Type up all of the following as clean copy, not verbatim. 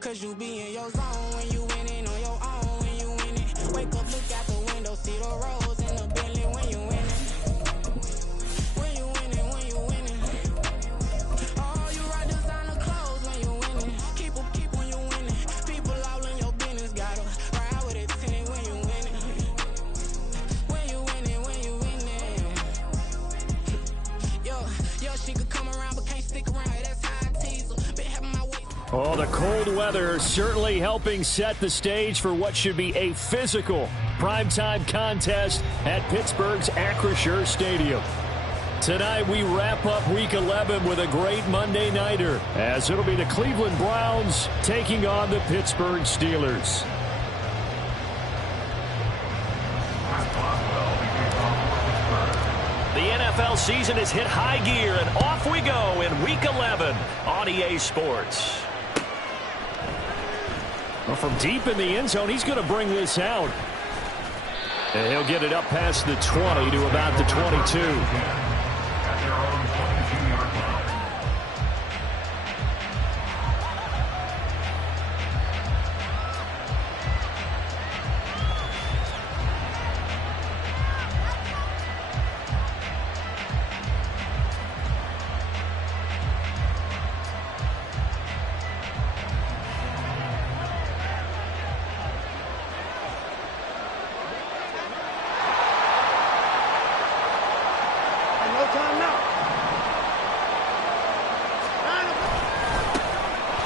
Cause you be in your zone when you winning on your own when you winning. Wake up, look out the window, see the rose in the Bentley when you winning. When you winning, when you winning. Oh, you ride designer clothes when you winning. Keep when you winning. People all in your business, gotta ride with it tinted when you winning. When you winning, when you winning. Yo, she could come around but can't stick around. That's how I tease her. Been having my way. Oh, the cold weather certainly helping set the stage for what should be a physical primetime contest at Pittsburgh's Acrisure Stadium. Tonight we wrap up Week 11 with a great Monday nighter, as it'll be the Cleveland Browns taking on the Pittsburgh Steelers. The NFL season has hit high gear, and off we go in Week 11 on EA Sports. Well, from deep in the end zone, he's going to bring this out. And he'll get it up past the 20 to about the 22.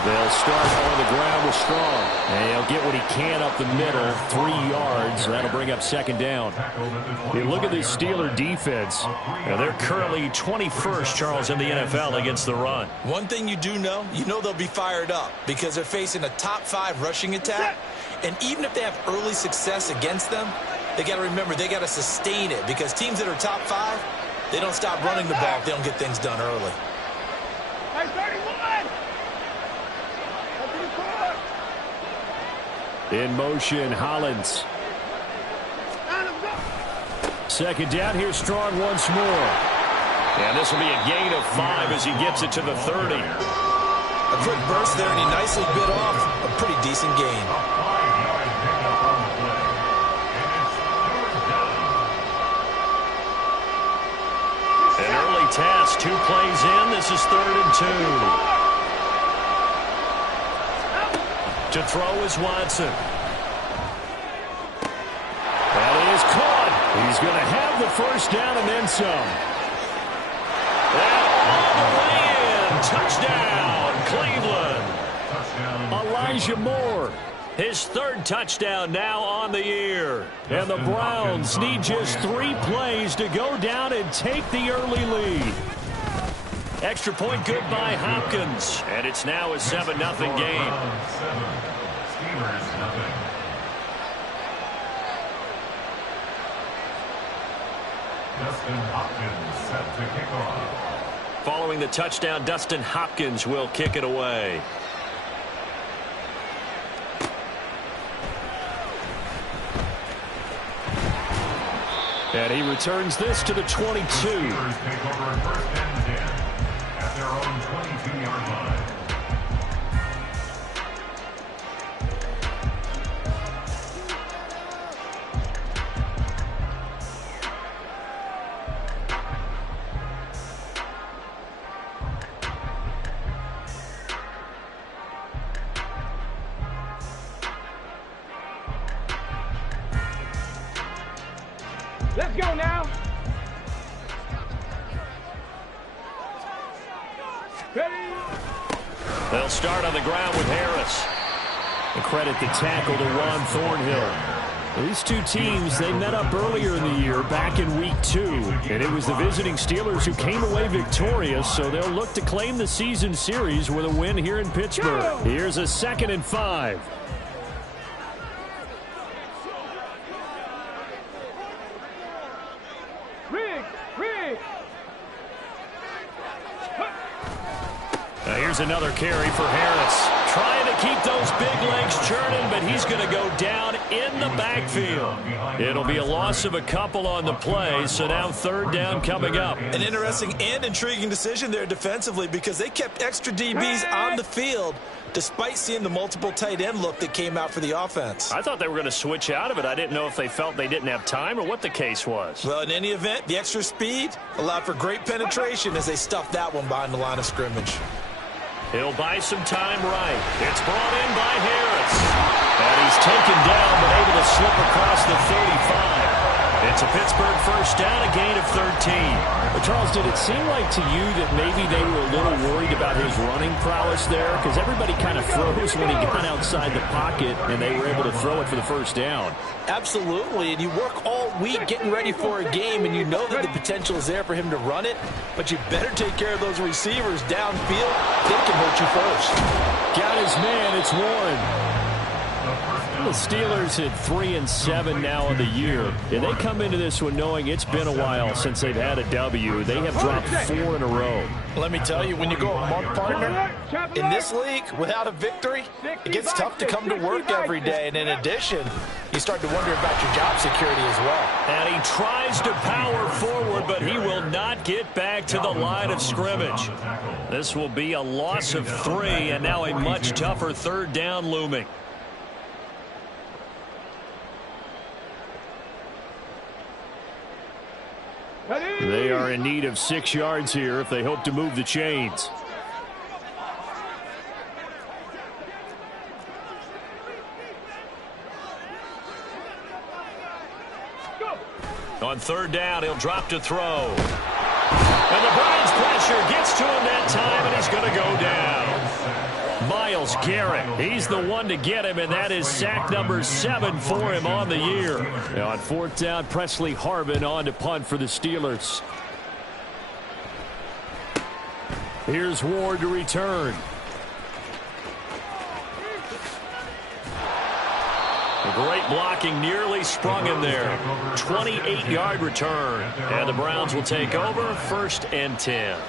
They'll start on the ground with Strong. And he'll get what he can up the middle, 3 yards. That'll bring up second down. You look at this Steeler defense. They're currently 21st, Charles, in the NFL against the run. One thing you do know, they'll be fired up because they're facing a top 5 rushing attack. And even if they have early success against them, they got to remember they got to sustain it because teams that are top 5, they don't stop running the ball if they don't get things done early. In motion, Hollins. Second down, here's Strong once more. And this will be a gain of 5 as he gets it to the 30. A quick burst there, and he nicely bit off a pretty decent gain. An early task, 2 plays in. This is 3rd and 2. To throw is Watson. That is caught. He's going to have the first down and then some. And all the way in. Touchdown, Cleveland. Elijah Moore His third touchdown now on the year. And the Browns need just 3 plays to go down and take the early lead. Extra point good by Hopkins. And it's now a 7-0 game. Steelers nothing. Dustin Hopkins set to kick off. Following the touchdown, Dustin Hopkins will kick it away. And he returns this to the 22. Steelers take over first and 10 at their own 22-yard line. Let's go now. They'll start on the ground with Harris. And credit the tackle to Ron Thornhill. These two teams, they met up earlier in the year, back in week 2. And it was the visiting Steelers who came away victorious, so they'll look to claim the season series with a win here in Pittsburgh. Here's a 2nd and 5. Here's another carry for Harris. Trying to keep those big legs churning, but he's going to go down in the backfield. It'll be a loss of a couple on the play, so now 3rd down coming up. An interesting and intriguing decision there defensively because they kept extra DBs on the field despite seeing the multiple tight end look that came out for the offense. I thought they were going to switch out of it. I didn't know if they felt they didn't have time or what the case was. Well, in any event, the extra speed allowed for great penetration as they stuffed that one behind the line of scrimmage. He'll buy some time right. It's brought in by Harris. And he's taken down but able to slip across the 35. It's a Pittsburgh first down, a gain of 13. Well, Charles, did it seem like to you that maybe they were a little worried about his running prowess there? Because everybody kind of froze when he got outside the pocket and they were able to throw it for the first down. Absolutely, and you work all week getting ready for a game, and you know that the potential is there for him to run it, but you better take care of those receivers downfield. They can hurt you first. Got his man, it's Warren. The Steelers at 3-7 now in the year, and they come into this one knowing it's been a while since they've had a W. They have dropped 4 in a row. Let me tell you, when you go a month partner in this league without a victory, it gets tough to come to work every day, and in addition, you start to wonder about your job security as well. And he tries to power forward, but he will not get back to the line of scrimmage. This will be a loss of 3, and now a much tougher 3rd down looming. They are in need of 6 yards here if they hope to move the chains. On 3rd down, he'll drop to throw. And the Browns pressure gets to him that time, and he's going to go down. Myles Garrett, he's the one to get him, and that is sack number 7 for him on the year. Now on 4th down, Presley Harvin on to punt for the Steelers. Here's Ward to return. Great blocking, nearly sprung him there. 28-yard return. And the Browns will take over 1st and 10.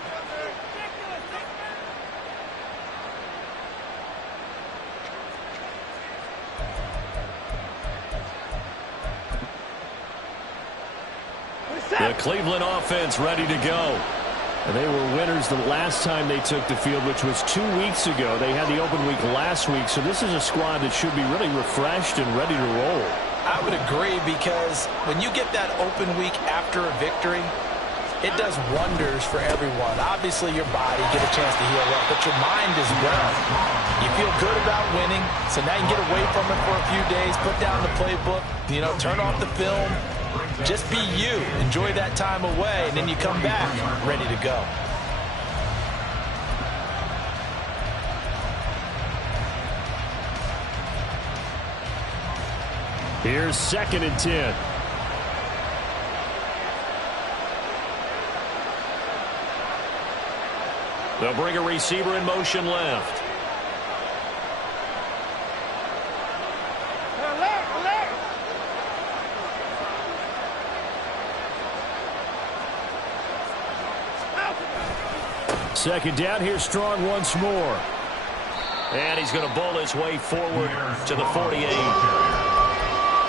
The Cleveland offense ready to go. And they were winners the last time they took the field, which was 2 weeks ago. They had the open week last week, so this is a squad that should be really refreshed and ready to roll. I would agree, because when you get that open week after a victory, it does wonders for everyone. Obviously, your body get a chance to heal up, but your mind as well. You feel good about winning, so now you can get away from it for a few days, put down the playbook, turn off the film. Just be you. Enjoy that time away, and then you come back ready to go. Here's 2nd and 10. They'll bring a receiver in motion left. Second down, here's Strong once more. And he's going to bowl his way forward to the 48.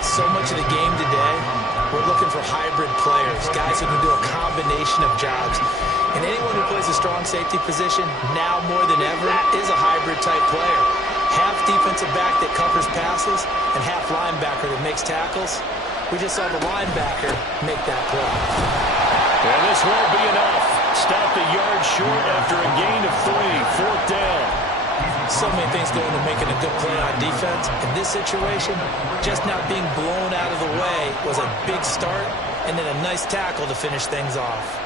So much of the game today, we're looking for hybrid players, guys who can do a combination of jobs. And anyone who plays a strong safety position, now more than ever, is a hybrid-type player. Half defensive back that covers passes and half linebacker that makes tackles. We just saw the linebacker make that play. And this won't be enough. Stopped a yard short after a gain of 3. 4th down. So many things go into making a good play on defense. In this situation, just not being blown out of the way was a big start, and then a nice tackle to finish things off.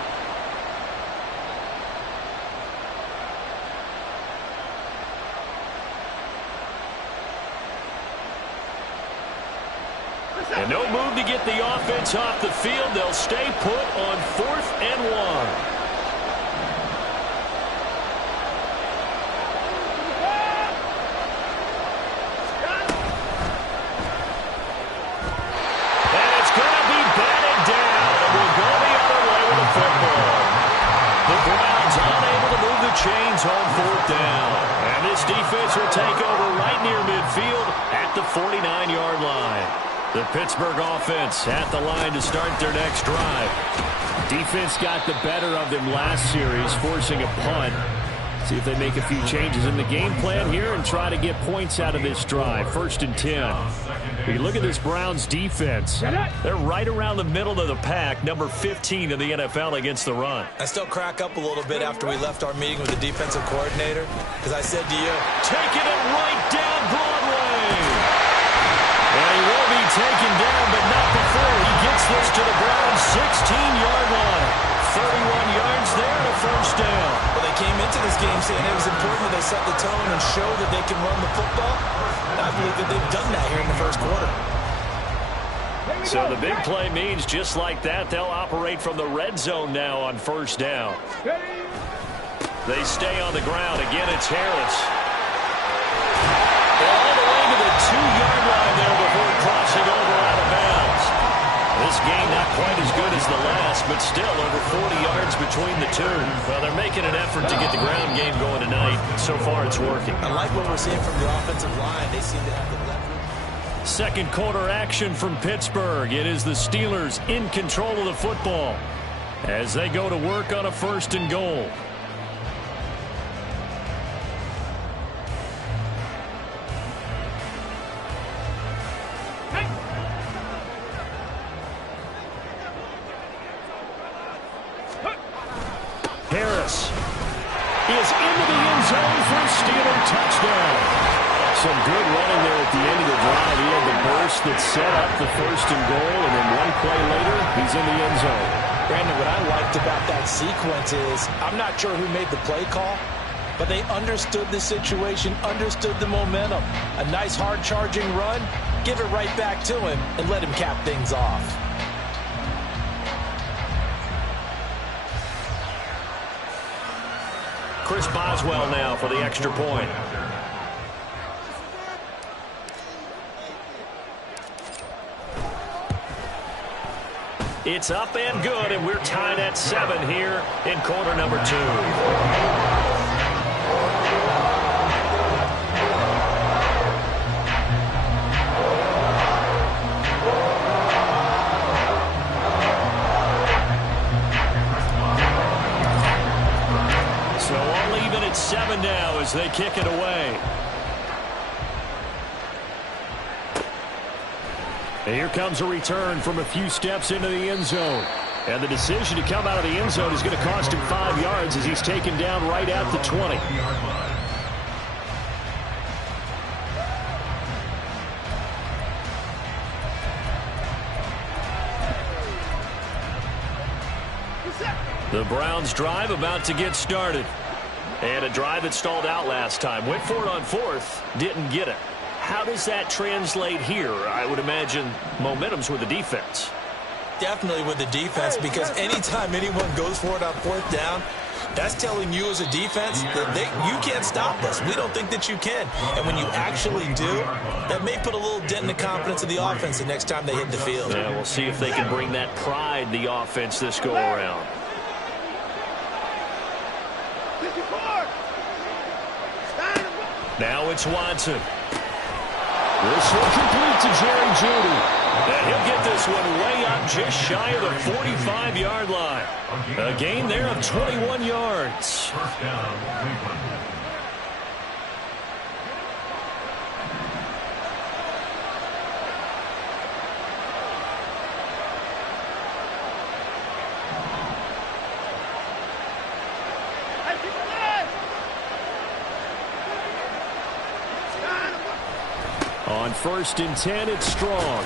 And no move to get the offense off the field. They'll stay put on 4th and 1. Chains on 4th down. And this defense will take over right near midfield at the 49-yard line. The Pittsburgh offense at the line to start their next drive. Defense got the better of them last series, forcing a punt. See if they make a few changes in the game plan here and try to get points out of this drive. 1st and 10. You look at this Browns defense. They're right around the middle of the pack, number 15 in the NFL against the run. I still crack up a little bit after we left our meeting with the defensive coordinator, because I said to you, taking it right down Broadway. And he will be taken down, but not before he gets this to the Browns' 16-yard line. 31 yards there and a 1st down. Well, they came into this game saying it was important that they set the tone and show that they can run the football. And I believe that they've done that here in the 1st quarter. So the big play means just like that, they'll operate from the red zone now on 1st down. They stay on the ground. Again, it's Harris. All the way to the 2-yard line there before crossing over out of bounds. This game not quite as good as the last, but still over 40 yards between the two. Well, they're making an effort to get the ground game going tonight. So far, it's working. I like what we're seeing from the offensive line. They seem to have the leverage. Second quarter action from Pittsburgh. It is the Steelers in control of the football as they go to work on a 1st and goal. Harris is into the end zone for a Steeler touchdown. Some good running there at the end of the drive. He had the burst that set up the 1st and goal, and then one play later, he's in the end zone. Brandon, what I liked about that sequence is I'm not sure who made the play call, but they understood the situation, understood the momentum. A nice hard-charging run, give it right back to him, and let him cap things off. Chris Boswell now for the extra point. It's up and good, and we're tied at 7 here in quarter number 2. So all even at 7 now as they kick it away. And here comes a return from a few steps into the end zone. And the decision to come out of the end zone is going to cost him 5 yards as he's taken down right at the 20. The Browns drive about to get started. And a drive that stalled out last time. Went for it on 4th, didn't get it. how does that translate here? I would imagine momentum's with the defense. Definitely with the defense, because anytime anyone goes for it on fourth down, that's telling you as a defense that you can't stop us. We don't think that you can. And when you actually do, that may put a little dent in the confidence of the offense the next time they hit the field. Yeah, we'll see if they can bring that pride in the offense this go-around. Now it's Watson. This will complete to Jerry Jeudy. And he'll get this one way up just shy of the 45-yard line. A gain there of 21 yards. First down, Cleveland. On 1st and 10, it's Strong.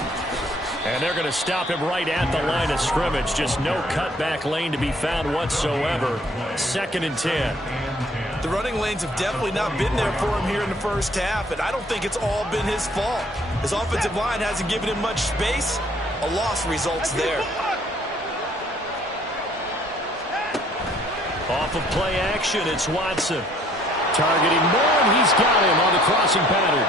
And they're going to stop him right at the line of scrimmage. Just no cutback lane to be found whatsoever. 2nd and 10. The running lanes have definitely not been there for him here in the first half, and I don't think it's all been his fault. His offensive line hasn't given him much space. A loss results there. Off of play action, it's Watson. Targeting Moore, and he's got him on the crossing pattern.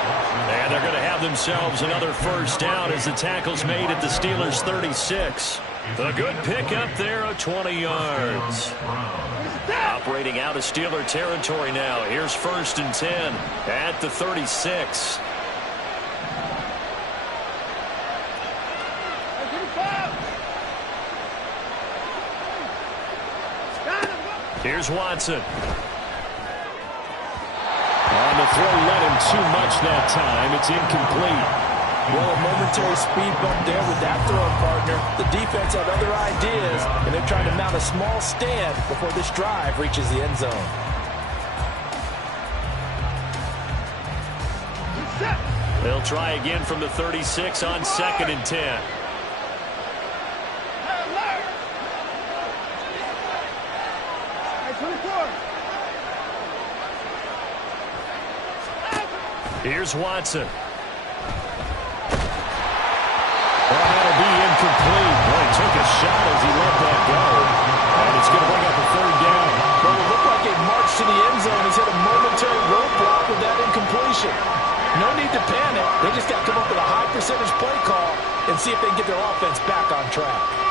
And they're going to have themselves another first down as the tackle's made at the Steelers' 36. A good pickup there of 20 yards. Operating out of Steeler territory now. Here's 1st and 10 at the 36. Here's Watson. On the throw, led him too much that time. It's incomplete. Well, a momentary speed bump there with that throw, partner. The defense had other ideas, and they're trying to mount a small stand before this drive reaches the end zone. They'll try again from the 36 on 2nd and 10. Here's Watson. Well, that'll be incomplete. Well, he took a shot as he let that go. And it's going to bring up a 3rd down. Well, it looked like a march to the end zone. He's hit a momentary roadblock with that incompletion. No need to panic. They just got to come up with a high percentage play call and see if they can get their offense back on track.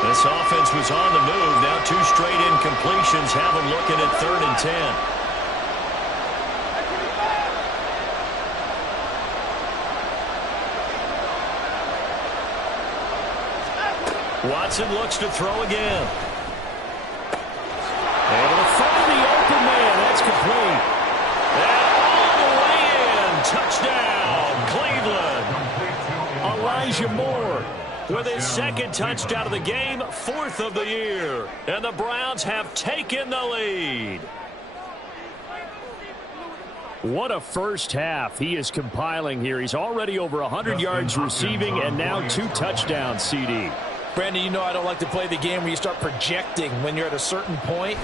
This offense was on the move. Now 2 straight incompletions have them looking at 3rd and 10. Watson looks to throw again. Able to find the open man. That's complete. And all the way in. Touchdown, Cleveland. Elijah Moore with his 2nd touchdown of the game, 4th of the year. And the Browns have taken the lead. What a first half he is compiling here. He's already over 100 yards receiving and now 2 touchdowns, CD. Brandon, you know I don't like to play the game where you start projecting when you're at a certain point.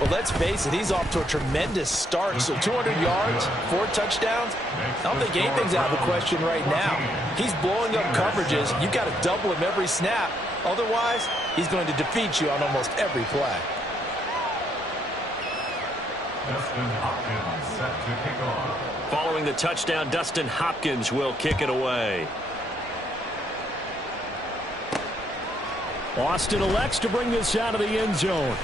Well, let's face it, he's off to a tremendous start. So 200 yards, 4 touchdowns. I don't think anything's out of the question right now. He's blowing up coverages. You've got to double him every snap. Otherwise, he's going to defeat you on almost every play. Dustin Hopkins set to kick off. Following the touchdown, Dustin Hopkins will kick it away. Austin elects to bring this out of the end zone.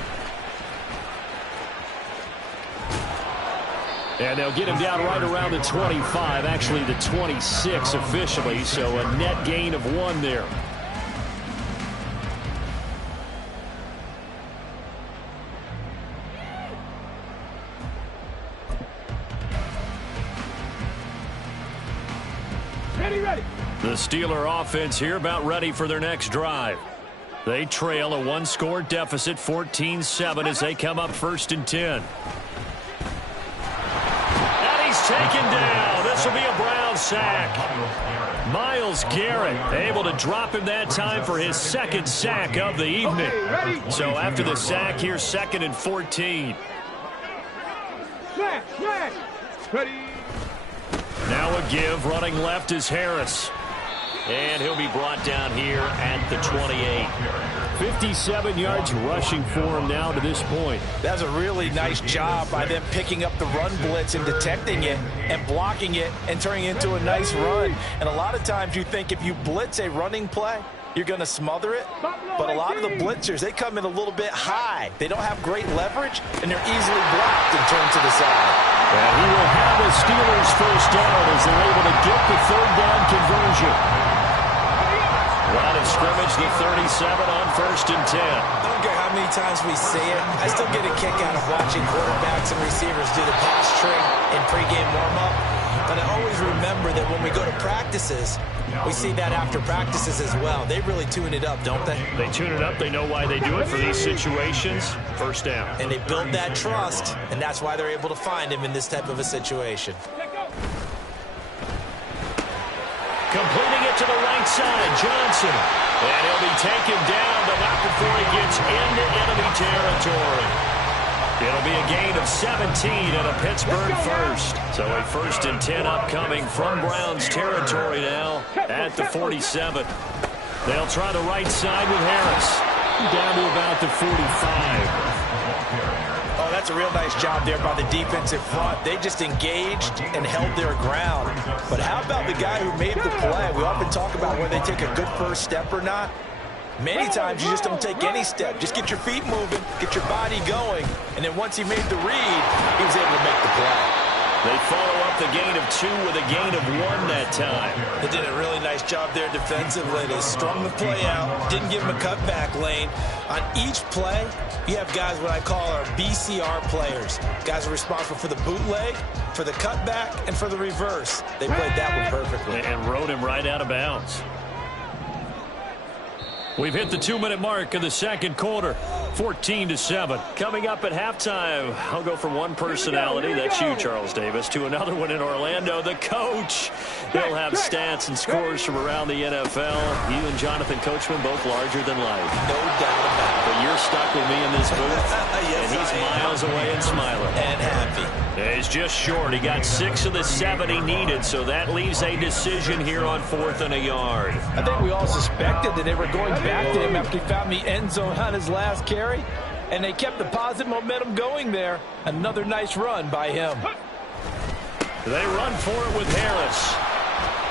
And they'll get him down right around the 25, actually the 26 officially, so a net gain of 1 there. Ready. The Steeler offense here about ready for their next drive. They trail a 1-score deficit, 14-7 as they come up 1st and 10. And he's taken down. This will be a Brown sack. Myles Garrett able to drop him that time for his 2nd sack of the evening. So after the sack, here's 2nd and 14. Smash. Ready. Now a give. Running left is Harris. And he'll be brought down here at the 28. 57 yards rushing for him now to this point. That's a really nice job by them picking up the run blitz and detecting it and blocking it and turning it into a nice run. And a lot of times you think if you blitz a running play, you're going to smother it. But a lot of the blitzers, they come in a little bit high. They don't have great leverage, and they're easily blocked and turned to the side. And he will have the Steelers first down as they're able to get the third down conversion. Line of scrimmage, the 37 on 1st and 10. I don't care how many times we say it, I still get a kick out of watching quarterbacks and receivers do the pass trick in pregame warm-up. But I always remember that when we go to practices, we see that after practices as well. They really tune it up, don't they? They tune it up. They know why they do it for these situations. First down. And they build that trust, and that's why they're able to find him in this type of a situation. Completing it to the right side, Johnson. And he'll be taken down, but not before he gets into enemy territory. It'll be a gain of 17 and a Pittsburgh first. So a 1st and 10 upcoming from Browns territory now at the 47. They'll try the right side with Harris. Down to about the 45. Oh, that's a real nice job there by the defensive front. They just engaged and held their ground. But how about the guy who made the play? We often talk about whether they take a good first step or not. Many times you just don't take any step. Just get your feet moving, get your body going, and then once he made the read, he was able to make the play. They follow up the gain of 2 with a gain of 1 that time. They did a really nice job there defensively. They strung the play out, didn't give him a cutback lane. On each play, you have guys what I call our BCR players. Guys are responsible for the bootleg, for the cutback, and for the reverse. They played that one perfectly. And rode him right out of bounds. We've hit the 2-minute mark of the second quarter. 14-7. Coming up at halftime, I'll go from one personality, that's you, Charles Davis, to another one in Orlando, the coach. He'll have stats and scores from around the NFL. You and Jonathan Coachman, both larger than life. No doubt about it. But you're stuck with me in this booth, Yes, and he's miles away and smiling. And happy. He's just short. He got 6 of the 7 he needed, so that leaves a decision here on 4th and a yard. I think we all suspected that they were going back to him after he found the end zone on his last carry, and they kept the positive momentum going there. Another nice run by him. They run for it with Harris.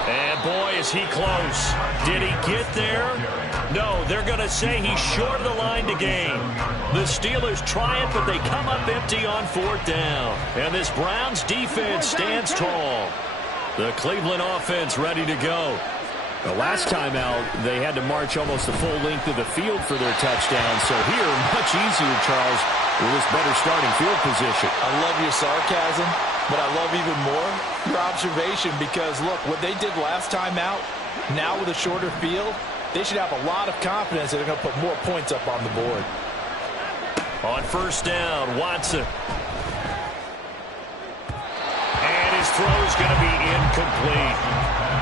And boy, is he close. Did he get there? No, they're going to say he's short of the line to gain. The Steelers try it, but they come up empty on 4th down. And this Browns defense stands tall. The Cleveland offense ready to go. The last time out, they had to march almost the full length of the field for their touchdown. So here, much easier, Charles, with this better starting field position. I love your sarcasm, but I love even more your observation because, look, what they did last time out, now with a shorter field, they should have a lot of confidence that they're going to put more points up on the board. On 1st down, Watson. And his throw's going to be incomplete.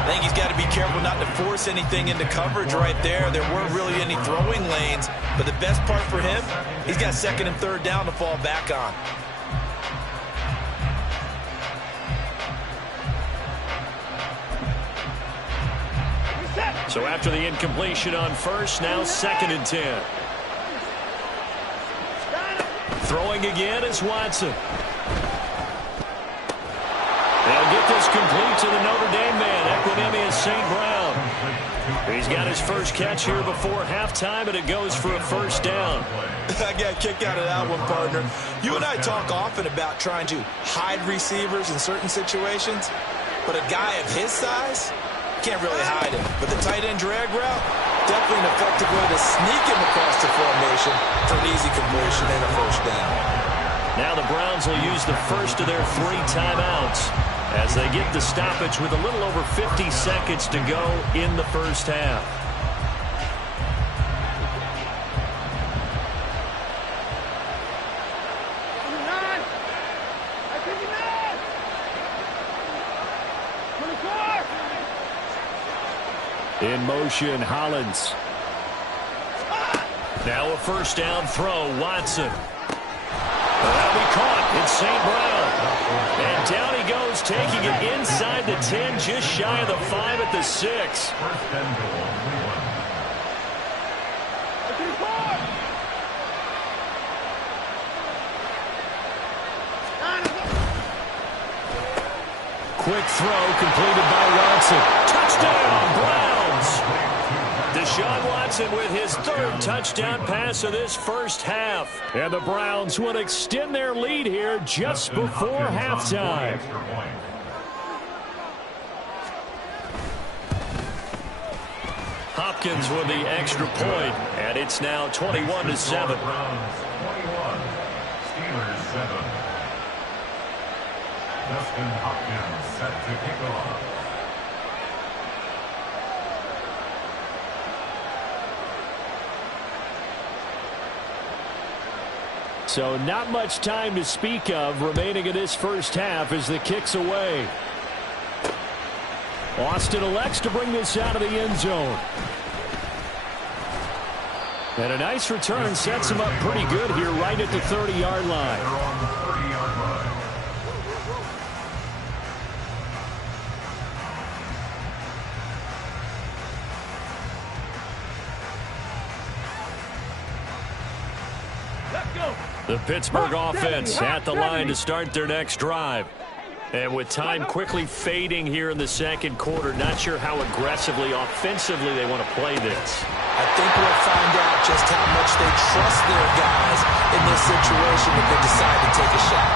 I think he's got to be careful not to force anything into coverage right there. There weren't really any throwing lanes, but the best part for him, he's got 2nd and 3rd down to fall back on. So after the incompletion on 1st, now 2nd and 10. Throwing again is Watson. They'll get this complete to the Notre Dame man, Equanimeous St. Brown. He's got his first catch here before halftime, and it goes for a 1st down. I got a kick out of that one, partner. You and I talk often about trying to hide receivers in certain situations, but a guy of his size can't really hide him. But the tight end drag route, definitely an effective way to sneak him across the formation for an easy completion and a 1st down. Now the Browns will use the first of their 3 timeouts as they get the stoppage with a little over 50 seconds to go in the 1st half. In motion, Hollins. Now a 1st down throw, Watson. That'll be caught. It's St. Brown. 10, just shy of the 5 at the 6. First and goal, Cleveland. Quick throw completed by Watson. Touchdown, Browns! Deshaun Watson with his 3rd touchdown pass of this first half. And the Browns will extend their lead here just before halftime. Hopkins with the extra point, and it's now 21-7. Browns 21, Steelers 7. Dustin Hopkins set to kick off. So not much time to speak of remaining in this first half as the kick's away. Austin elects to bring this out of the end zone. And a nice return sets him up pretty good here right at the 30-yard line. They're on the 30-yard line. The Pittsburgh offense at the line to start their next drive. And with time quickly fading here in the second quarter, not sure how aggressively, offensively they want to play this. I think we'll find out just how much they trust their guys in this situation if they decide to take a shot.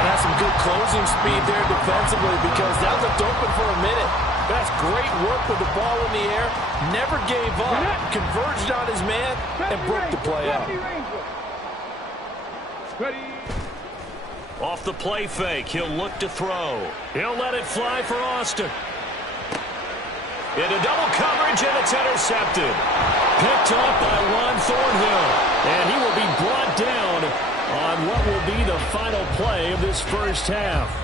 And that's some good closing speed there defensively because that looked open for a minute. That's great work with the ball in the air. Never gave up. Converged on his man and broke the play up. Off the play fake, he'll look to throw. He'll let it fly for Austin. Into double coverage, and it's intercepted. Picked up by Juan Thornhill. And he will be brought down on what will be the final play of this first half.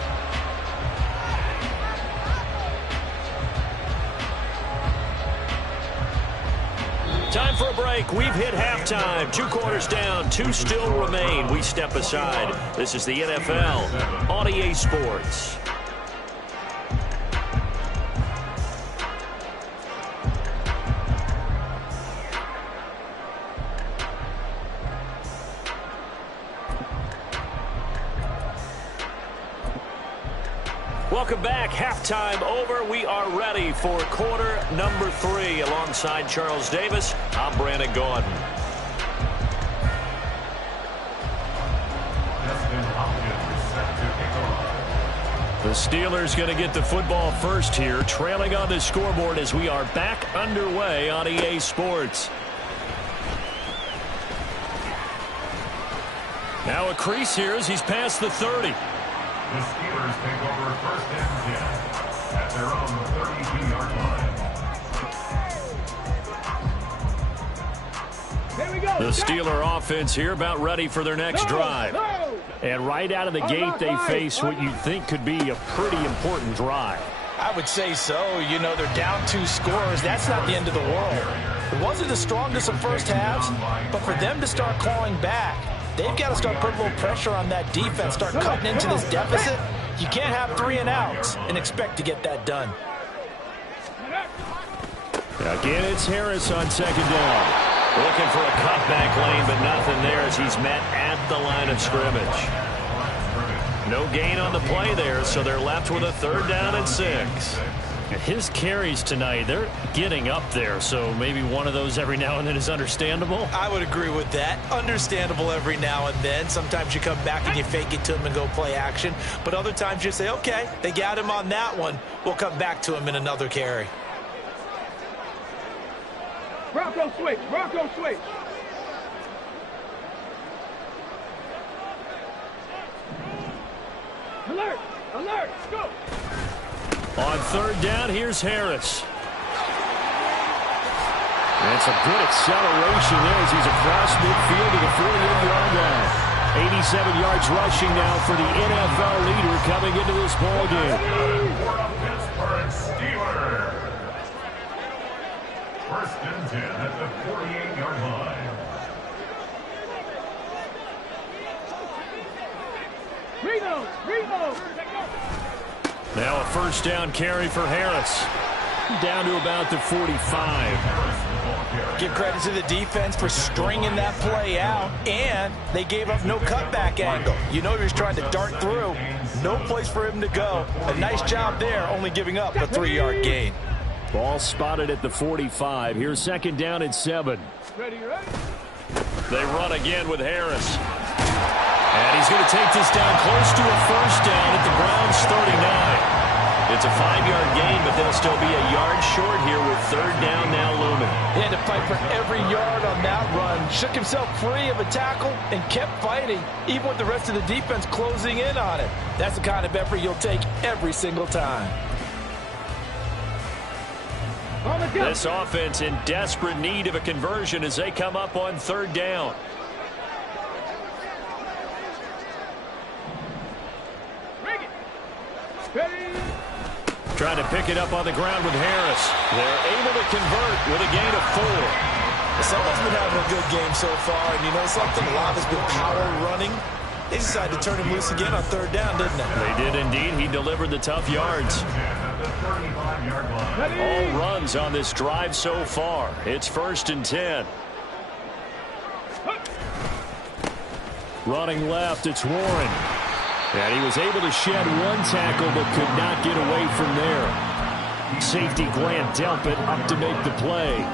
Time for a break. We've hit halftime. 2 quarters down. 2 still remain. We step aside. This is the NFL on EA Sports. Welcome back. Halftime over. We are ready for quarter number 3. Alongside Charles Davis, I'm Brandon Gaudin. Dustin Hopkins set to kick off. The Steelers going to get the football first here, trailing on the scoreboard as we are back underway on EA Sports. Now a crease here as he's past the 30. The Steelers take over first and 10 at their own 32-yard line. There we go. The Steeler offense here about ready for their next drive. And right out of the gate, they face what you think could be a pretty important drive. I would say so. You know, they're down 2 scores. That's not the end of the world. It wasn't the strongest of first halves, but for them to start clawing back, they've got to start putting a little pressure on that defense, start cutting into this deficit. You can't have 3 and outs and expect to get that done. Again, it's Harris on second down. Looking for a cutback lane, but nothing there as he's met at the line of scrimmage. No gain on the play there, so they're left with a 3rd down and 6. His carries tonight, they're getting up there, so maybe one of those every now and then is understandable. I would agree with that. Understandable every now and then. Sometimes you come back and you fake it to him and go play action. But other times you say, okay, they got him on that one. We'll come back to him in another carry. Bronco switch. Bronco switch. Alert. Alert. Go. On 3rd down, here's Harris. And some good acceleration there as he's across midfield to the 48-yard line. 87 yards rushing now for the NFL leader coming into this ballgame. Pittsburgh Steelers. First and 10 at the 48-yard line. Reno. Now a first down carry for Harris. Down to about the 45. Give credit to the defense for stringing that play out, and they gave up no cutback angle. You know he was trying to dart through. No place for him to go. A nice job there, only giving up a 3-yard gain. Ball spotted at the 45. Here's second down and 7. Ready, ready? They run again with Harris. And he's going to take this down close to a first down at the Browns' 39. It's a 5-yard gain, but they'll still be a yard short here with third down now looming. He had to fight for every yard on that run. Shook himself free of a tackle and kept fighting, even with the rest of the defense closing in on it. That's the kind of effort you'll take every single time. This offense in desperate need of a conversion as they come up on third down. Trying to pick it up on the ground with Harris. They're able to convert with a gain of 4. Someone's been having a good game so far, and you know something? A lot has been power running. They decided to turn him loose again on third down, didn't they? They did indeed. He delivered the tough yards. All runs on this drive so far. It's first and 10. Running left, it's Warren. And he was able to shed one tackle but could not get away from there. Safety Grant Delpit up to make the play.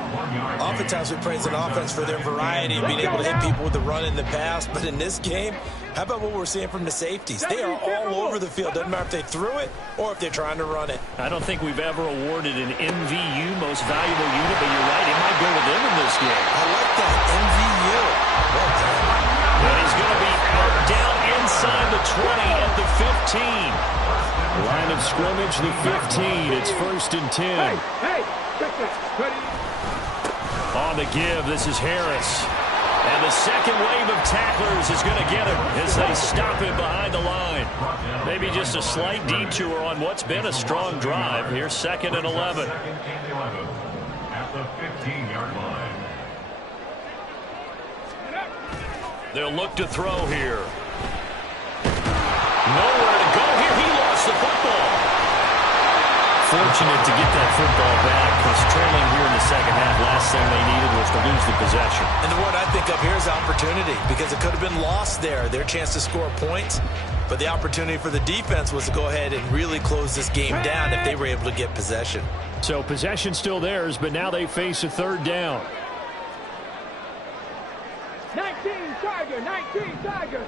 Oftentimes we praise an offense for their variety of being able to hit people with the run in the pass, but in this game, how about what we're seeing from the safeties? They are all over the field. Doesn't matter if they threw it or if they're trying to run it. I don't think we've ever awarded an MVU, most valuable unit, but you're right, it might go to them in this game. I like that, MVU. Well done. And he's going to be out down inside the 20 at the 15. Line of scrimmage, the 15. It's first and 10. Hey, check that. Ready? On the give, this is Harris. And the second wave of tacklers is going to get him as they stop him behind the line. Maybe just a slight detour on what's been a strong drive. Here's second and 11. At the 15-yard line. They'll look to throw here. Nowhere to go here. He lost the football. Fortunate to get that football back because trailing here in the second half, last thing they needed was to lose the possession. And the word I think of here is opportunity, because it could have been lost there, their chance to score points. But the opportunity for the defense was to go ahead and really close this game down if they were able to get possession. So possession still theirs, but now they face a third down. 19 Tiger, 19 Tiger.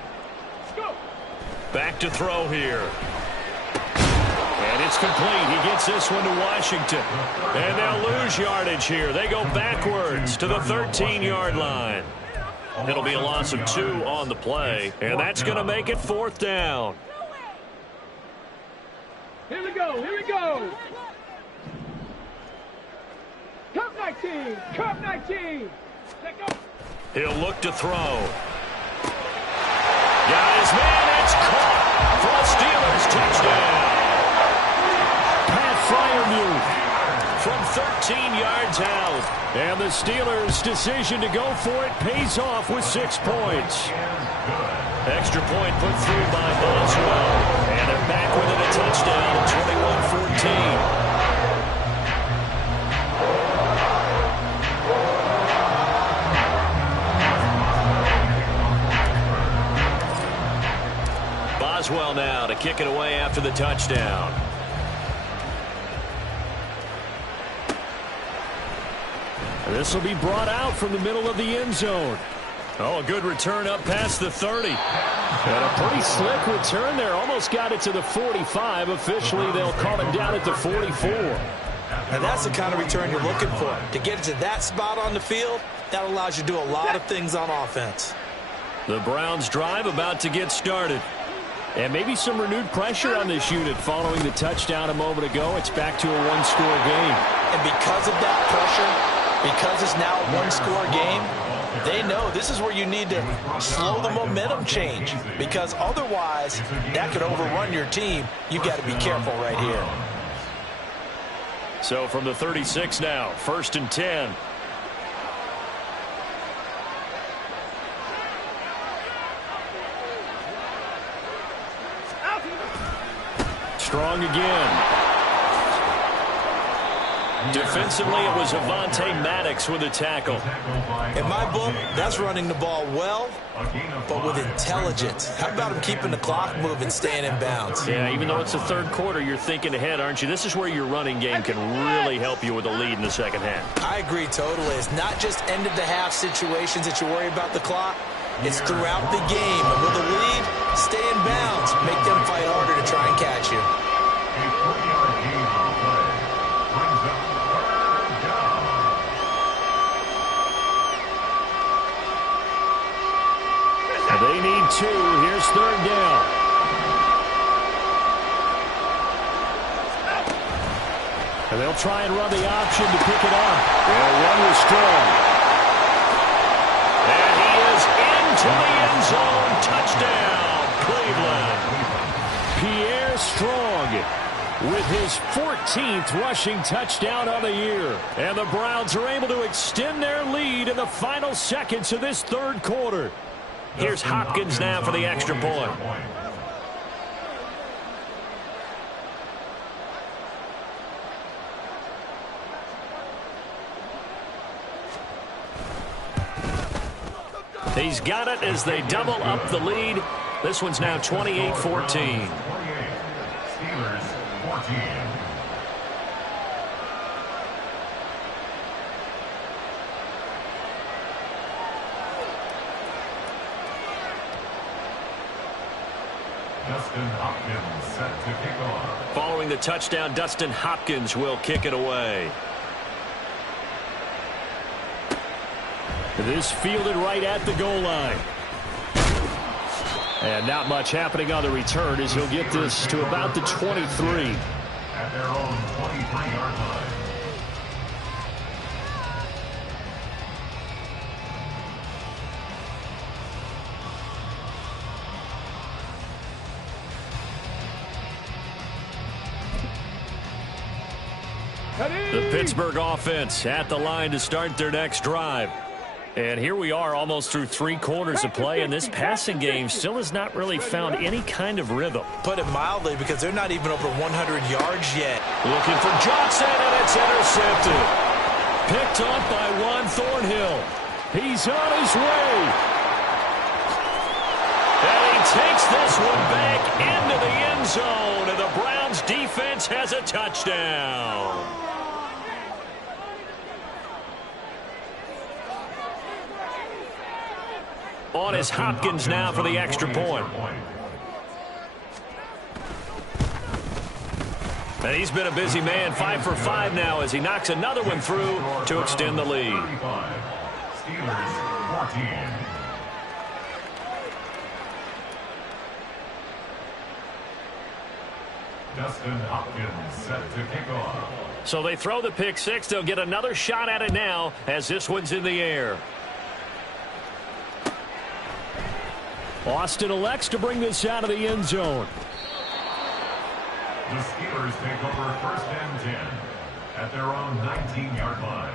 Go. Back to throw here. And it's complete. He gets this one to Washington. And they'll lose yardage here. They go backwards to the 13-yard line. It'll be a loss of 2 on the play. And that's going to make it fourth down. Here we go, here we go. Cup 19, Cup 19. Let go. He'll look to throw. Got his man. It's caught for a Steelers touchdown. Pat Freiermuth from 13 yards out. And the Steelers' decision to go for it pays off with 6 points. Extra point put through by Boswell. And they're back within a touchdown at 21-14. Boswell now to kick it away after the touchdown. This will be brought out from the middle of the end zone. Oh, a good return up past the 30. And a pretty slick return there. Almost got it to the 45. Officially, they'll call it down at the 44. And that's the kind of return you're looking for. To get it to that spot on the field, that allows you to do a lot of things on offense. The Browns drive about to get started. And maybe some renewed pressure on this unit following the touchdown a moment ago. It's back to a one-score game. And because of that pressure, because it's now a one-score game, they know this is where you need to slow the momentum change, because otherwise that could overrun your team. You've got to be careful right here. So from the 36 now, first and 10. Strong again. Defensively, it was Avonte Maddox with a tackle. In my book, that's running the ball well, but with intelligence. How about him keeping the clock moving, staying in bounds? Yeah, even though it's the third quarter, you're thinking ahead, aren't you? This is where your running game can really help you with a lead in the second half. I agree totally. It's not just end-of-the-half situations that you worry about the clock. It's throughout the game. And with a lead, stay in bounds. Make them fight harder to try and catch you. A 40-yard gain on the play brings up third down. They need 2. Here's third down. And they'll try and run the option to pick it up. And one was strong. And he is into the end zone. Touchdown, Cleveland. Pierre Strong with his 14th rushing touchdown of the year. And the Browns are able to extend their lead in the final seconds of this third quarter. Here's Hopkins now for the extra point. He's got it as they double up the lead. This one's now 28-14. 48. Steelers 14. Dustin Hopkins set to kick off. Following the touchdown, Dustin Hopkins will kick it away. This fielded right at the goal line. And not much happening on the return as he'll get this to about the 23. At their own 23-yard line. The Pittsburgh offense at the line to start their next drive. And here we are almost through 3 quarters of play, and this passing game still has not really found any kind of rhythm. Put it mildly, because they're not even over 100 yards yet. Looking for Johnson, and it's intercepted. Picked off by Juan Thornhill. He's on his way. And he takes this one back into the end zone, and the Browns defense has a touchdown. On is Hopkins now for the extra point. And he's been a busy man, 5 for 5 now as he knocks another one through to extend the lead. Steelers 14. Dustin Hopkins set to kick off. So they throw the pick six. They'll get another shot at it now as this one's in the air. Austin elects to bring this out of the end zone. The Steelers take over first and 10 at their own 19-yard line.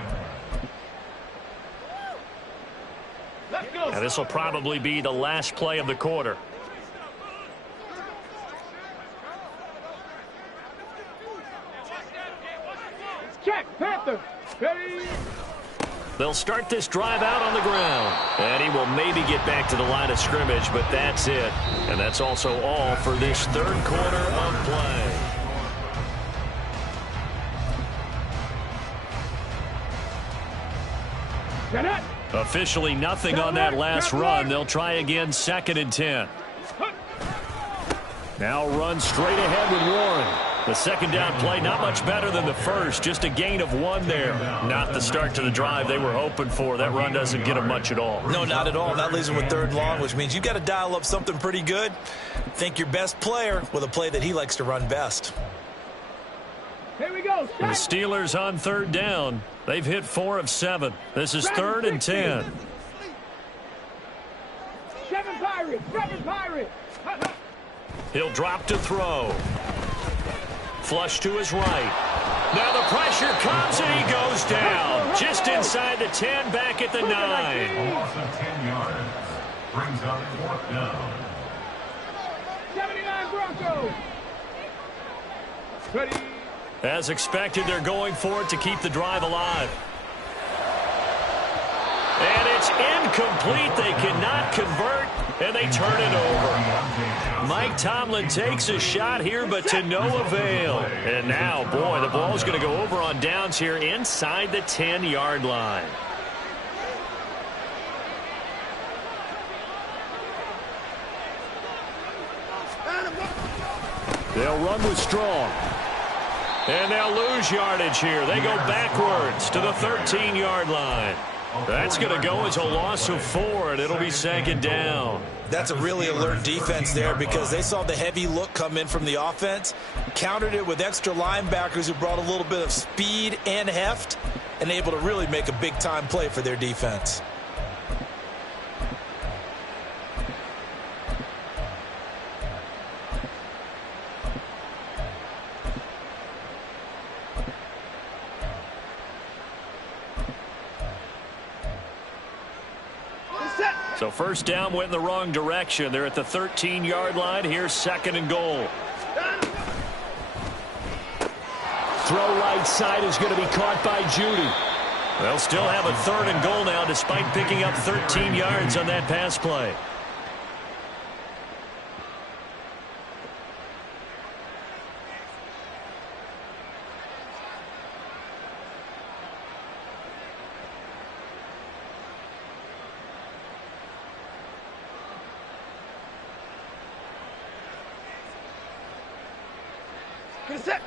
And this will probably be the last play of the quarter. Check, Panther. Ready. They'll start this drive out on the ground. And he will maybe get back to the line of scrimmage, but that's it. And that's also all for this third quarter of play. Officially nothing on that last run. They'll try again 2nd and 10. Now run straight ahead with Warren. The second down play, not much better than the first. Just a gain of 1 there. Not the start to the drive they were hoping for. That run doesn't get them much at all. No, not at all. That leaves them with 3rd and long, which means you've got to dial up something pretty good. Think your best player with a play that he likes to run best. Here we go. The Steelers on 3rd down. They've hit 4 of 7. This is 3rd and 10. 7 Pirates. 7 Pirates. He'll drop to throw. Flush to his right. Now the pressure comes and he goes down. Just inside the 10, back at the 9. A loss of 10 yards brings up 4th down. 79 Broncos. Ready. As expected, they're going for it to keep the drive alive. And it's incomplete. They cannot convert, and they turn it over. Mike Tomlin takes a shot here, but to no avail. And now, boy, the ball's going to go over on downs here inside the 10-yard line. They'll run with Strong. And they'll lose yardage here. They go backwards to the 13-yard line. That's going to go as a loss of 4, and it'll be second down. That's a really alert defense there because they saw the heavy look come in from the offense, countered it with extra linebackers who brought a little bit of speed and heft, and able to really make a big-time play for their defense. So first down went in the wrong direction. They're at the 13-yard line. Here's second and goal. Throw right side is going to be caught by Judy. They'll still have a third and goal now despite picking up 13 yards on that pass play. Get set.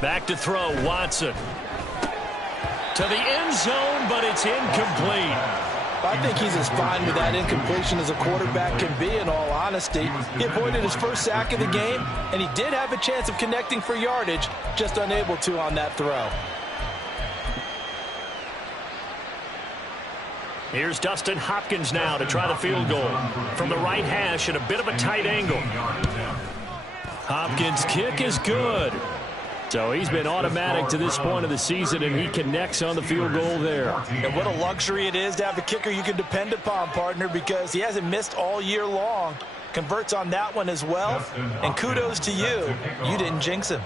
Back to throw, Watson. To the end zone, but it's incomplete. I think he's as fine with that incompletion as a quarterback can be, in all honesty. He avoided his first sack of the game, and he did have a chance of connecting for yardage, just unable to on that throw. Here's Dustin Hopkins now to try the field goal. From the right hash at a bit of a tight angle. Hopkins' kick is good. So he's been automatic to this point of the season, and he connects on the field goal there. And what a luxury it is to have a kicker you can depend upon, partner, because he hasn't missed all year long. Converts on that one as well. And kudos to you. You didn't jinx him.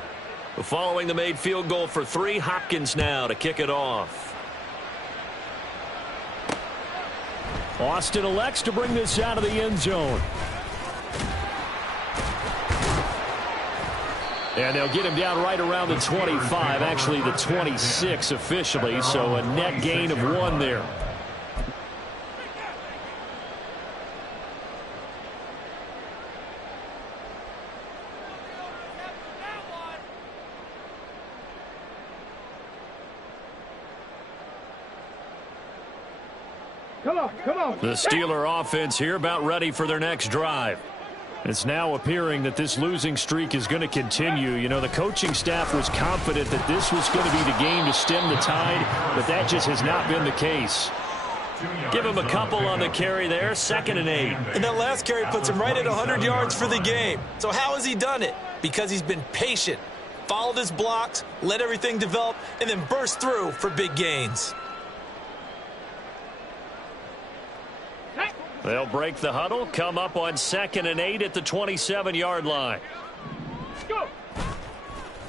Following the made field goal for 3, Hopkins now to kick it off. Austin elects to bring this out of the end zone. And they'll get him down right around the 25, actually the 26 officially, so a net gain of 1 there. Come on. The Steeler offense here about ready for their next drive. It's now appearing that this losing streak is going to continue. You know, the coaching staff was confident that this was going to be the game to stem the tide, but that just has not been the case. Give him a couple on the carry there, 2nd and 8. And that last carry puts him right at 100 yards for the game. So how has he done it? Because he's been patient, followed his blocks, let everything develop, and then burst through for big gains. They'll break the huddle, come up on 2nd and 8 at the 27-yard line. Go.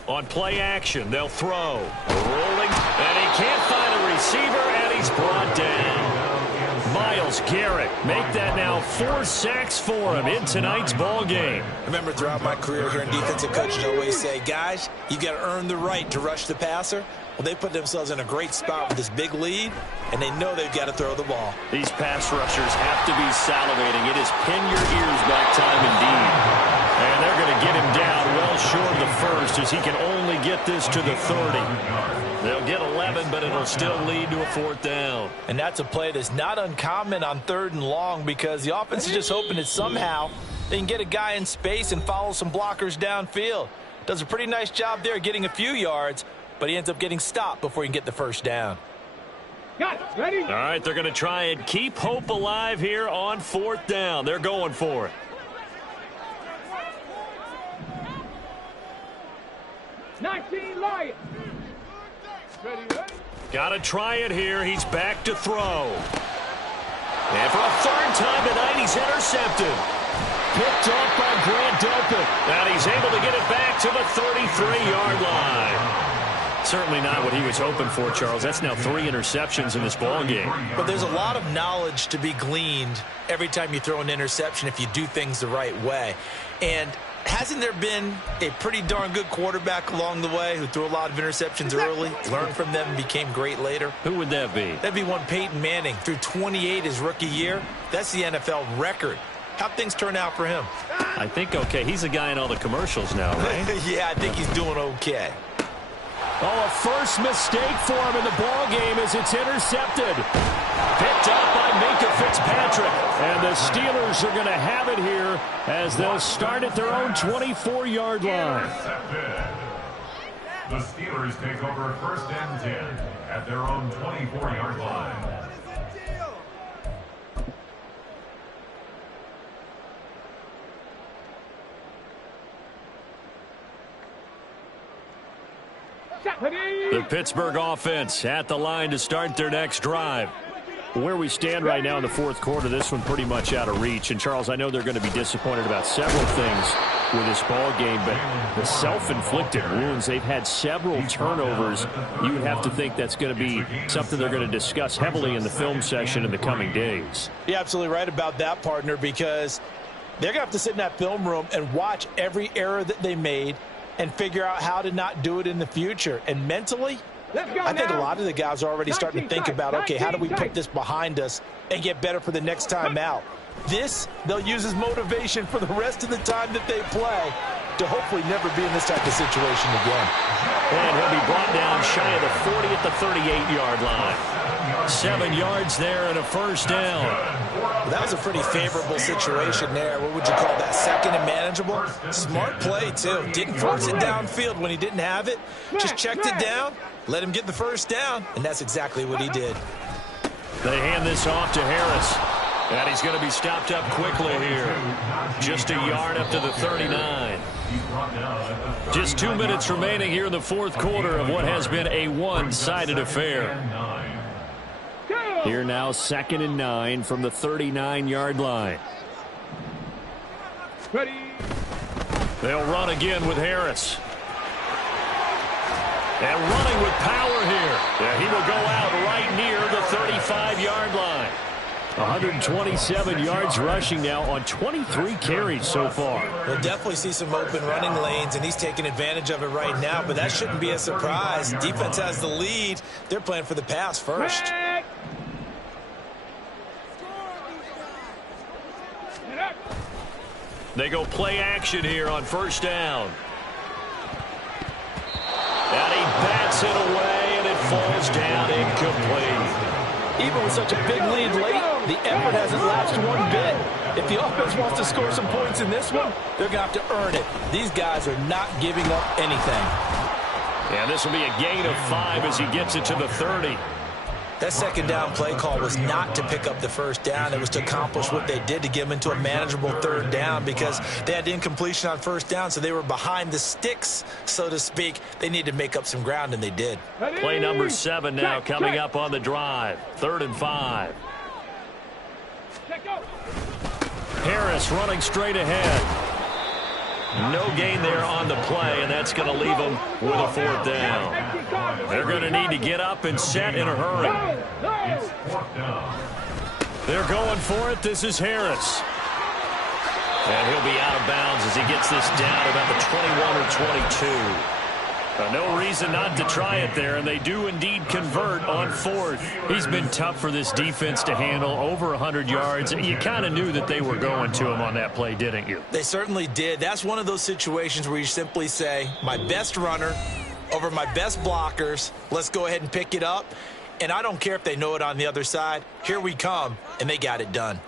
On play action, they'll throw. Rolling, and he can't find a receiver, and he's brought down. Myles Garrett make that now 4 sacks for him in tonight's ball game. I remember throughout my career here in defensive coaching, I always say, guys, you got to earn the right to rush the passer. Well, they put themselves in a great spot with this big lead, and they know they've got to throw the ball. These pass rushers have to be salivating. It is pin your ears back time indeed. And they're going to get him down well short of the first as he can only get this to the 30. They'll get 11, but it'll still lead to a 4th down. And that's a play that's not uncommon on 3rd and long because the offense is just hoping that somehow they can get a guy in space and follow some blockers downfield. Does a pretty nice job there getting a few yards, but he ends up getting stopped before he can get the first down. Got it. Ready? All right, they're going to try and keep hope alive here on 4th down. They're going for it. 19 Lions. Got to try it here. He's back to throw. And for a third time tonight, he's intercepted. Picked off by Grant Delpit. And he's able to get it back to the 33-yard line. Certainly not what he was hoping for, Charles. That's now 3 interceptions in this ball game. But there's a lot of knowledge to be gleaned every time you throw an interception if you do things the right way. And hasn't there been a pretty darn good quarterback along the way who threw a lot of interceptions early, learned from them, and became great later? Who would that be? That'd be one Peyton Manning. Threw 28 his rookie year. That's the NFL record. How'd things turn out for him? I think okay. He's a guy in all the commercials now, right? Yeah, I think he's doing okay. Oh, a first mistake for him in the ball game as it's intercepted. Picked up by Minkah Fitzpatrick. And the Steelers are going to have it here as they'll start at their own 24-yard line. The Steelers take over 1st and 10 at their own 24-yard line. The Pittsburgh offense at the line to start their next drive. Where we stand right now in the fourth quarter, this one pretty much out of reach. And, Charles, I know they're going to be disappointed about several things with this ball game, but the self-inflicted wounds, they've had several turnovers. You would have to think that's going to be something they're going to discuss heavily in the film session in the coming days. You're absolutely right about that, partner, because they're going to have to sit in that film room and watch every error that they made and figure out how to not do it in the future. And mentally, I think a lot of the guys are already starting to think about, okay, how do we put this behind us and get better for the next time out? This, they'll use as motivation for the rest of the time that they play to hopefully never be in this type of situation again. And he'll be brought down shy of the 40 at the 38-yard line. 7 yards there and a first down. Well, that was a pretty favorable situation there. What would you call that? Second and manageable? Smart play, too. Didn't force it downfield when he didn't have it. Just checked it down, let him get the first down, and that's exactly what he did. They hand this off to Harris. And he's going to be stopped up quickly here. Just a yard up to the 39. Just 2 minutes remaining here in the fourth quarter of what has been a one-sided affair. Here now, 2nd and 9 from the 39-yard line. They'll run again with Harris. And running with power here. Yeah, he will go out right near the 35-yard line. 127 yards rushing now on 23 carries so far. We'll definitely see some open running lanes, and he's taking advantage of it right now, but that shouldn't be a surprise. Defense has the lead. They're playing for the pass first. They go play action here on first down. And he bats it away, and it falls down incomplete. Even with such a big lead late, the effort hasn't lapsed one bit. If the offense wants to score some points in this one, they're going to have to earn it. These guys are not giving up anything. And this will be a gain of 5 as he gets it to the 30. That second down play call was not to pick up the first down. It was to accomplish what they did to get them into a manageable third down because they had incompletion on first down, so they were behind the sticks, so to speak. They needed to make up some ground, and they did. Play number 7 now coming up on the drive. 3rd and 5. Harris running straight ahead. No gain there on the play, and that's going to leave them with a 4th down. They're going to need to get up and set in a hurry. They're going for it. This is Harris. And he'll be out of bounds as he gets this down about the 21 or 22. No reason not to try it there, and they do indeed convert on 4th. He's been tough for this defense to handle, over 100 yards. You kind of knew that they were going to him on that play, didn't you? They certainly did. That's one of those situations where you simply say, my best runner over my best blockers, let's go ahead and pick it up. And I don't care if they know it on the other side. Here we come, and they got it done.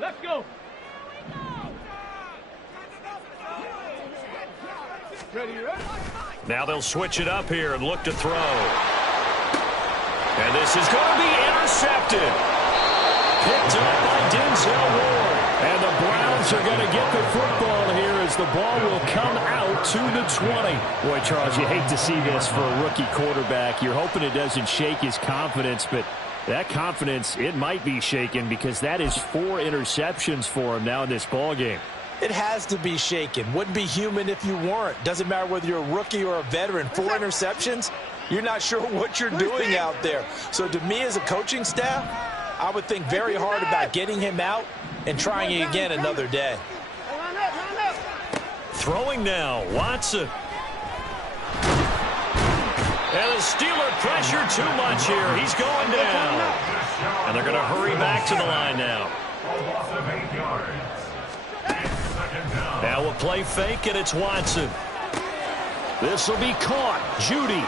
Let's go. Ready? Now they'll switch it up here and look to throw. And this is going to be intercepted. Picked up by Denzel Ward. And the Browns Eagles are going to get the football here as the ball will come out to the 20. Boy, Charles, you hate to see this for a rookie quarterback. You're hoping it doesn't shake his confidence, but that confidence, it might be shaken because that is 4 interceptions for him now in this ball game. It has to be shaken. Wouldn't be human if you weren't. Doesn't matter whether you're a rookie or a veteran. 4 interceptions, you're not sure what you're doing out there. So to me as a coaching staff, I would think very hard about getting him out and trying it again another day. Throwing now, Watson. And the Steeler pressure too much here. He's going down. And they're going to hurry back to the line now. Now we'll play fake, and it's Watson. This will be caught. Judy.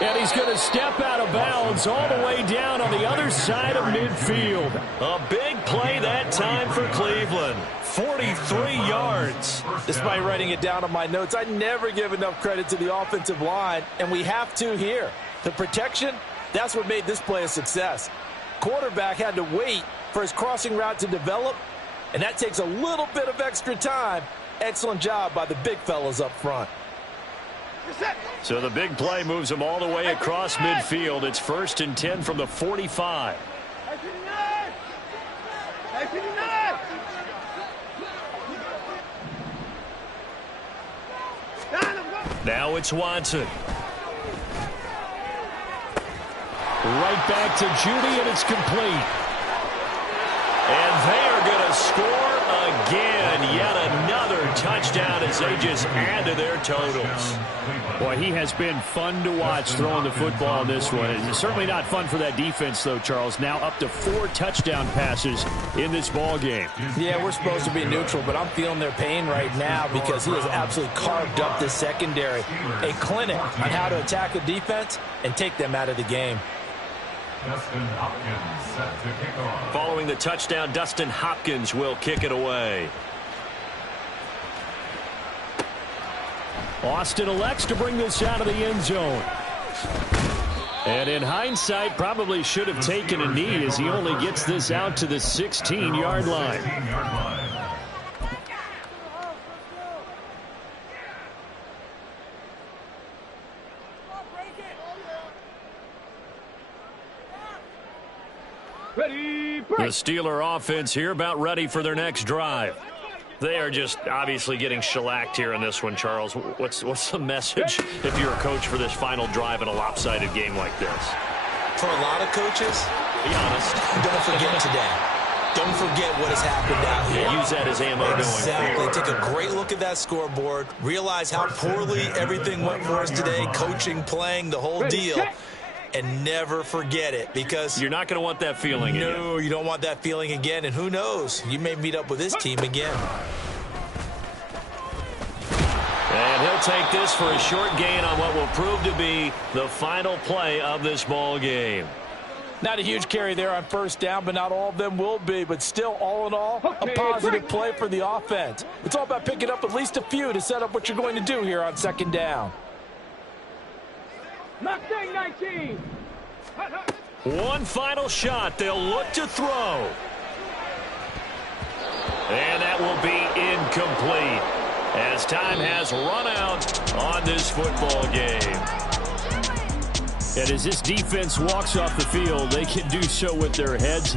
And he's going to step out of bounds all the way down on the other side of midfield. A big play that time for Cleveland. 43 yards. Despite writing it down on my notes, I never give enough credit to the offensive line, and we have to here. The protection, that's what made this play a success. Quarterback had to wait for his crossing route to develop, and that takes a little bit of extra time. Excellent job by the big fellas up front. So the big play moves them all the way across midfield. It's 1st and 10 from the 45. Now it's Watson. Right back to Judy, and it's complete. And they are going to score again. Yet another touchdown as they just add to their totals. Boy, he has been fun to watch throwing the football in this one. It's certainly not fun for that defense, though, Charles. Now up to 4 touchdown passes in this ball game. Yeah, we're supposed to be neutral, but I'm feeling their pain right now because he has absolutely carved up the secondary. A clinic on how to attack a defense and take them out of the game. Dustin Hopkins set to kick off. Following the touchdown, Dustin Hopkins will kick it away. Austin elects to bring this out of the end zone. And in hindsight, probably should have taken a knee as he only gets this out to the 16-yard line. The Steeler offense here about ready for their next drive. They are just obviously getting shellacked here in this one, Charles. What's the message if you're a coach for this final drive in a lopsided game like this? For a lot of coaches, Be honest. don't forget today. Don't forget what has happened out here. Use that as ammo going Exactly. forward. Take a great look at that scoreboard. Realize how poorly everything went for us today. Coaching, playing, the whole deal. And never forget it, because You're not going to want that feeling again. no, you don't want that feeling again. And who knows? You may meet up with this team again. And he'll take this for a short gain on what will prove to be the final play of this ball game. Not a huge carry there on first down, but not all of them will be. But still, all in all, a positive play for the offense. It's all about picking up at least a few to set up what you're going to do here on second down. Mustang 19. One final shot. They'll look to throw. And that will be incomplete as time has run out on this football game. And as this defense walks off the field, they can do so with their heads